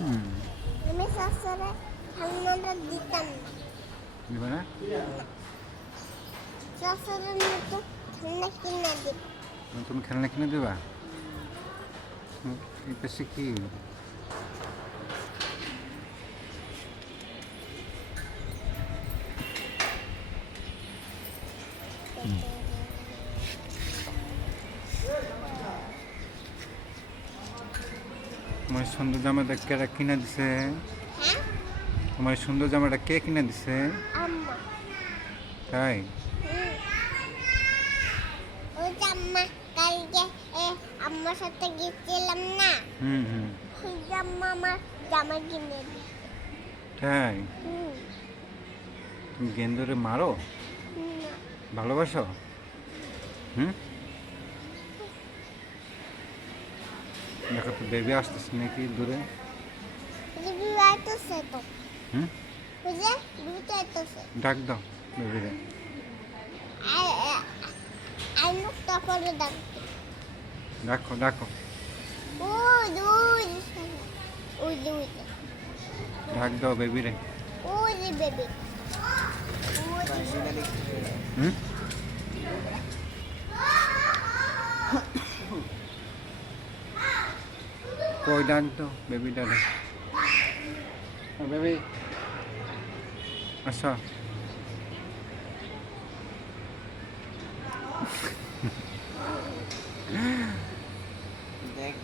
হুম। আমি শাশুড়ে ঠান্ডাটা দিতাম না। দিবে না? শাশুড়ের মতো ঠান্ডা কিনে দিব। তুমি খেলনা কিনে দেবা? এই পাশে কি? তোমার সুন্দর জামাটা কেরা কিনে দিছে? হ্যাঁ তোমার সুন্দর জামাটা কে কিনে দিছে? আম্মা। তাই? ওই যে আম্মা কালকে আম্মার সাথে গেছিলাম না, হুম হুম। ওই যে আম্মা আমার জামা কিনে দিই। তাই? তুমি গেন্দুরে মারো? না, ভালোবাসো? হুম। দেখো তো বেবি আসতেছে নাকি দূরে? বিবি আইতেছে তো। হুম। ওই যে বিবিটা আইতেছে। ডাক দাও বেবিরে। আর মুখটা করে ডাক। ডাকো ডাকো। ওই যে ওই যে ওই যে ওই যে ডাক দাও বেবিরে। ওই যে বেবি। হুম। কই ডাক দাও বেবিটা ডাক। বেবি আসো।